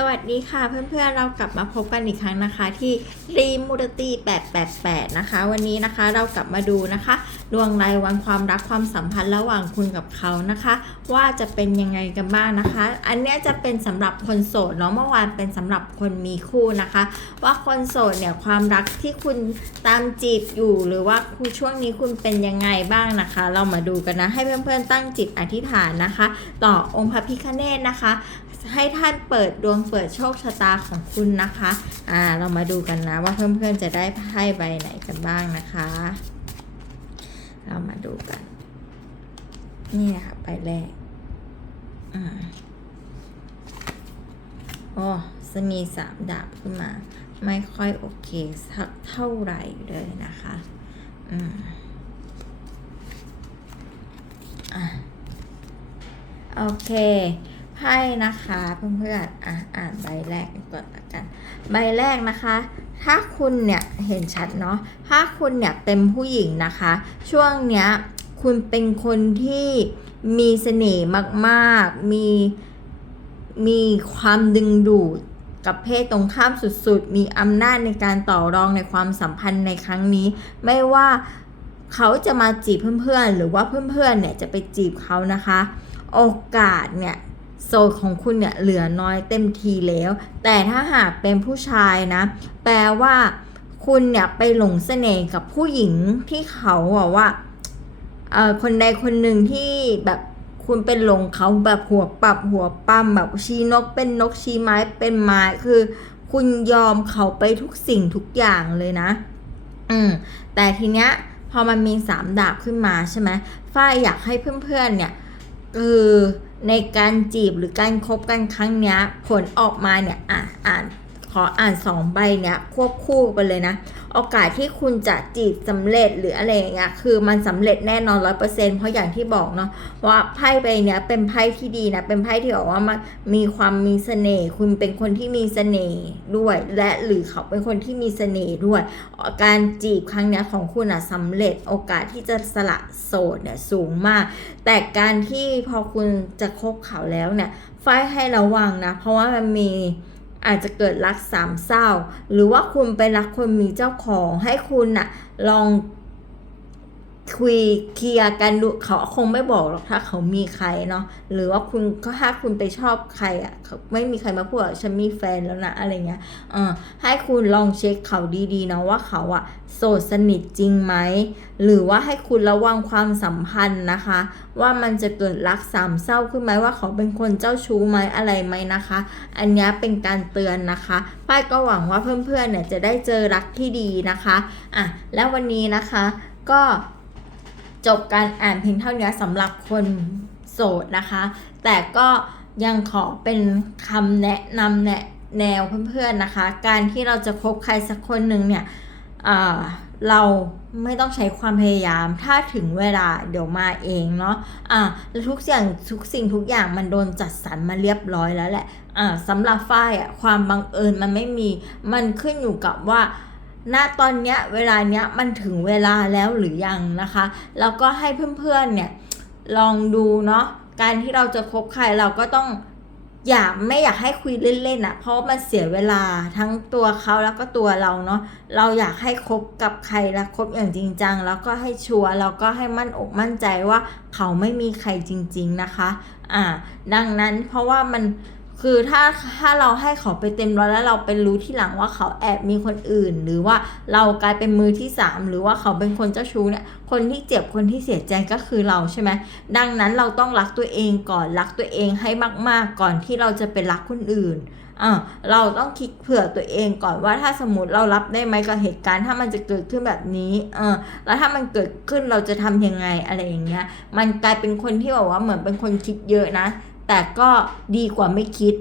สวัสดีค่ะเพื่อนๆเรากลับมาพบกันอีกครั้งนะคะที่รีมูรตี888 นะคะ วันนี้นะคะเรากลับมาดูนะคะ ดวงรายวันความรักความสัมพันธ์ระหว่างคุณกับเขานะคะ ว่าจะเป็นยังไงกันบ้างนะคะ อันนี้จะเป็นสำหรับคนโสดเนาะเมื่อวานเป็นสำหรับคนมีคู่นะคะ ว่าคนโสดเนี่ยความรักที่คุณตามจีบอยู่ หรือว่าคุณช่วงนี้คุณเป็นยังไงบ้างนะคะ เรามาดูกันนะให้เพื่อนๆตั้งจิตอธิษฐานนะคะ ต่อองค์พระพิฆเนศนะคะ ให้ท่านเปิดดวงเปิดโชคชะตาของคุณนะคะอ่าเรามาดูกันนะว่าเพื่อนๆจะได้ไพ่ใบไหนกันบ้างนะคะ เรามาดูกัน นี่ค่ะใบแรกอ่าโอ้จะมีสามดาบขึ้นมา ไม่ค่อยโอเคสักเท่าไหร่เลยนะคะอืมอะโอเค ไพ่นะคะเพื่อนๆอะอ่านใบแรกก่อนละกัน ใบแรกนะคะ ถ้าคุณเนี่ยเห็นชัดเนาะถ้าคุณเนี่ยเป็นผู้หญิงนะคะ ช่วงเนี้ยคุณเป็นคนที่มีเสน่ห์มากๆ มีมีความดึงดูดกับเพศตรงข้ามสุดๆ มีอำนาจในการต่อรองในความสัมพันธ์ในครั้งนี้ ไม่ว่าเขาจะมาจีบเพื่อนๆ หรือว่าเพื่อนๆ เนี่ยจะไปจีบเขานะคะ โอกาสเนี่ย โซนของคุณเนี่ยเหลือน้อยเต็มทีแล้ว แต่ถ้าหากเป็นผู้ชายนะ แปลว่าคุณเนี่ยไปหลงเสน่ห์กับผู้หญิงที่เขาบอกว่าเอ่อคนใดคนหนึ่งที่แบบคุณเป็นหลงเขาแบบหัวปรับหัวปั๊มแบบชี้นกเป็นนกชี้ไม้เป็นไม้คือ คุณยอมเขาไปทุกสิ่งทุกอย่างเลยนะ อืม แต่ทีเนี้ยพอมันมีสามดาบขึ้นมาใช่ไหมฝ้ายอยากให้เพื่อนๆเนี่ยคือ ในการจีบหรือการคบกันครั้งนี้ผลออกมาเนี่ยอะอ่าน ขออ่านสองใบเนี้ยควบคู่กันเลยนะ โอกาสที่คุณจะจีบสำเร็จหรืออะไรอย่างเงี้ยคือมันสำเร็จแน่นอนร้อยเปอร์เซ็นเพราะอย่างที่บอกเนาะว่าไพ่ใบเนี้ยเป็นไพ่ที่ดีนะ เป็นไพ่ที่บอกว่ามันมีความมีเสน่ห์คุณเป็นคนที่มีเสน่ห์ด้วย และหรือเขาเป็นคนที่มีเสน่ห์ด้วย การจีบครั้งเนี้ยของคุณอะสำเร็จโอกาสที่จะสละโสดเนี่ยสูงมาก แต่การที่พอคุณจะคบเขาแล้วเนี่ยฝ้ายให้ระวังนะ เพราะว่ามันมี อาจจะเกิดรักสามเศร้า หรือว่าคุณไปรักคนมีเจ้าของให้คุณน่ะลอง คุยเคลียร์กันดูเขาคงไม่บอกหรอกถ้าเขามีใครเนาะหรือว่าคุณก็ถ้าคุณไปชอบใครอะเขาไม่มีใครมาพูดว่าฉันมีแฟนแล้วนะอะไรเงี้ยเออให้คุณลองเช็คเขาดีๆนะว่าเขาอะโสดสนิทจริงไหมหรือว่าให้คุณระวังความสัมพันธ์นะคะ ว่ามันจะเกิดรักสามเศร้าขึ้นไหมว่าเขาเป็นคนเจ้าชู้ไหมอะไรไหมนะคะ อันนี้เป็นการเตือนนะคะป้ายก็หวังว่าเพื่อนๆเนี่ยจะได้เจอรักที่ดีนะคะอะแล้ววันนี้นะคะ ก็ จบการอ่านเพียงเท่านี้สำหรับคนโสดนะคะ แต่ก็ยังขอเป็นคำแนะนำแนะแนวเพื่อนๆนะคะ การที่เราจะคบใครสักคนหนึ่งเนี่ยเราไม่ต้องใช้ความพยายาม ถ้าถึงเวลาเดี๋ยวมาเองเนาะ อ่าแล้วทุกอย่างทุกสิ่งทุกอย่างมันโดนจัดสรรมาเรียบร้อยแล้วแหละ อ่าสำหรับฝ้ายอะความบังเอิญมันไม่มี มันขึ้นอยู่กับว่า ณตอนเนี้ยเวลาเนี้ยมันถึงเวลาแล้วหรือยังนะคะ แล้วก็ให้เพื่อนๆเนี่ยลองดูเนาะการที่เราจะคบใครเราก็ต้องอย่าไม่อยากให้คุยเล่นๆอะ เพราะมันเสียเวลาทั้งตัวเขาแล้วก็ตัวเราเนาะเราอยากให้คบกับใครและคบอย่างจริงจังแล้วก็ให้ชัวร์แล้วก็ให้มั่นอกมั่นใจว่าเขาไม่มีใครจริง ๆนะคะ อ่า ดังนั้นเพราะว่ามัน คือถ้าถ้าเราให้เขาไปเต็มร้อยแล้วเราไปรู้ที่หลังว่าเขาแอบมีคนอื่น หรือว่าเรากลายเป็นมือที่สามหรือว่าเขาเป็นคนเจ้าชู้เนี่ยคนที่เจ็บคนที่เสียใจก็คือเราใช่ไหมดังนั้นเราต้องรักตัวเองก่อนรักตัวเองให้มาก ๆ ก่อนที่เราจะไปรักคนอื่นอ่าเราต้องคิดเผื่อตัวเองก่อนว่าถ้าสมมติเรารับได้ไหมกับเหตุการณ์ถ้ามันจะเกิดขึ้นแบบนี้เออแล้วถ้ามันเกิดขึ้นเราจะทำยังไงอะไรอย่างเงี้ย มันกลายเป็นคนที่แบบว่าเหมือนเป็นคนคิดเยอะนะ แต่ก็ดีกว่าไม่คิด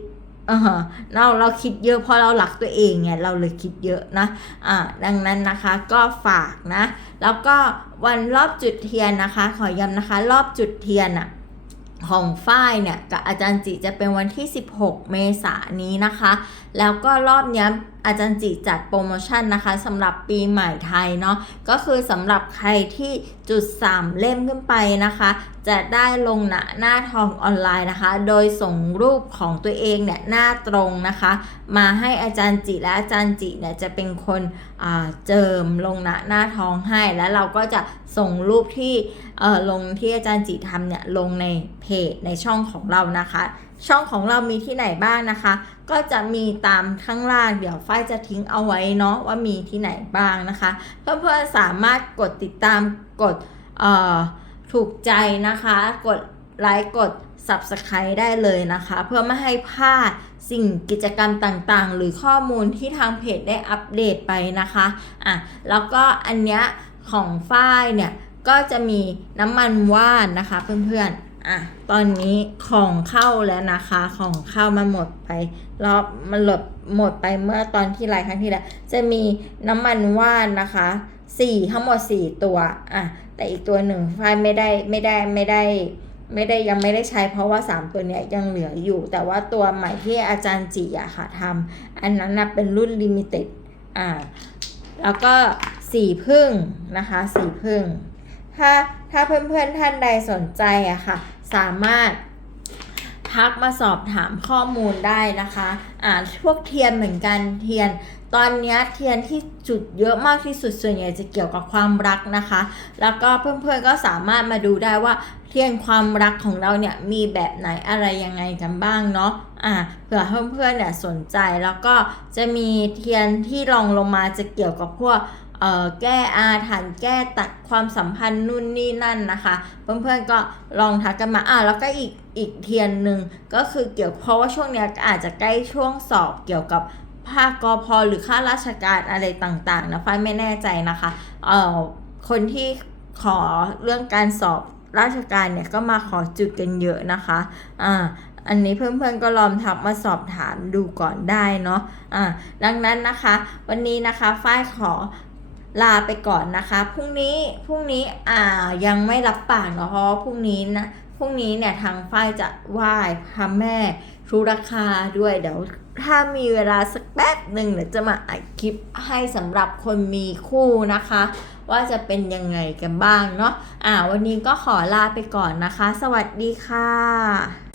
เออเราเราคิดเยอะเพราะเราหลักตัวเองไงเราเลยคิดเยอะนะอ่าดังนั้นนะคะก็ฝากนะ แล้วก็วันรอบจุดเทียนนะคะ ขอย้ำนะคะ รอบจุดเทียนอะของฝ้ายเนี่ยกับอาจารย์จิจะเป็นวันที่ 16 เมษายนนี้นะคะ แล้วก็รอบเนี้ย อาจารย์จิจัดโปรโมชั่นนะคะสำหรับปีใหม่ไทยเนาะก็คือสำหรับใครที่จุด 3 เล่มขึ้นไปนะคะ จะได้ลงหน้าหน้าทองออนไลน์นะคะ โดยส่งรูปของตัวเองเนี่ยหน้าตรงนะคะ มาให้อาจารย์จิและอาจารย์จิเนี่ยจะเป็นคนเจิมลงหน้าหน้าทองให้ แล้วเราก็จะส่งรูปที่ลงที่อาจารย์จิทำเนี่ยลงในเพจในช่องของเรานะคะ ช่องของเรามีที่ไหนบ้างนะคะ ก็จะมีตามข้างล่างเดี๋ยวฝ้ายจะทิ้งเอาไว้เนาะว่ามีที่ไหนบ้างนะคะ เพื่อนๆสามารถกดติดตามกดถูกใจนะคะ กดไลค์กด Subscribe ได้เลยนะคะ เพื่อไม่ให้พลาดสิ่งกิจกรรมต่างๆ หรือข้อมูลที่ทางเพจได้อัปเดตไปนะคะอะแล้วก็อันเนี้ยของฝ้ายเนี่ย ก็จะมีน้ำมันว่านนะคะเพื่อนๆ อะตอนนี้ของเข้าแล้วนะคะ ของเข้ามาหมดไปรอบมันหลดหมดไปเมื่อตอนที่ไลฟ์ครั้งที่แล้ว จะมีน้ำมันว่านนะคะสี่ทั้งหมดสี่ตัวอะแต่อีกตัวหนึ่งไฟไม่ได้ไม่ได้ไม่ได้ไม่ได้ยังไม่ได้ใช้เพราะว่า 3 ตัวเนี้ยยังเหลืออยู่ แต่ว่าตัวใหม่ที่อาจารย์จีอะค่ะทำอันนั้นนะเป็นรุ่นลิมิเต็ดอ่าแล้วก็สีพึ่งนะคะ สีพึ่งถ้าถ้าเพื่อนๆท่านใดสนใจอะค่ะ สามารถทักมาสอบถามข้อมูลได้นะคะ อ่าพวกเทียนเหมือนกันเทียน ตอนนี้เทียนที่จุดเยอะมากที่สุดส่วนใหญ่จะเกี่ยวกับความรักนะคะ แล้วก็เพื่อนๆก็สามารถมาดูได้ว่าเทียนความรักของเราเนี่ยมีแบบไหนอะไรยังไงกันบ้างเนาะ อ่าเผื่อเพื่อนๆเนี่ยสนใจแล้วก็จะมีเทียนที่รองลงมาจะเกี่ยวกับพวก แก้อาถรรพ์แก้ตัดความสัมพันธ์นู่นนี่นั่นนะคะ เพื่อนๆก็ลองทักกันมาอ่าแล้วก็อีกอีกเทียนหนึ่งก็คือเกี่ยวเพราะว่าช่วงเนี้ยอาจจะใกล้ช่วงสอบเกี่ยวกับภาคกอพหรือข้าราชการอะไรต่างๆนะฝ้าไม่แน่ใจนะคะเอ่อคนที่ขอเรื่องการสอบราชการเนี่ยก็มาขอจุดกันเยอะนะคะอ่าอันนี้เพื่อนๆก็ลองทักมาสอบถามดูก่อนได้เนาะอ่าดังนั้นนะคะ วันนี้นะคะฝ้ายขอ ลาไปก่อนนะคะ พรุ่งนี้ พรุ่งนี้ อ่า ยังไม่รับปากเนาะ เพราะว่าพรุ่งนี้นะ พรุ่งนี้เนี่ยทางฝ้ายจะไหว้พระแม่ทุราคาด้วย เดี๋ยวถ้ามีเวลาสักแป๊บหนึ่งเดี๋ยวจะมาอัดคลิปให้สำหรับคนมีคู่นะคะ ว่าจะเป็นยังไงกันบ้างเนาะ อ่า วันนี้ก็ขอลาไปก่อนนะคะ สวัสดีค่ะ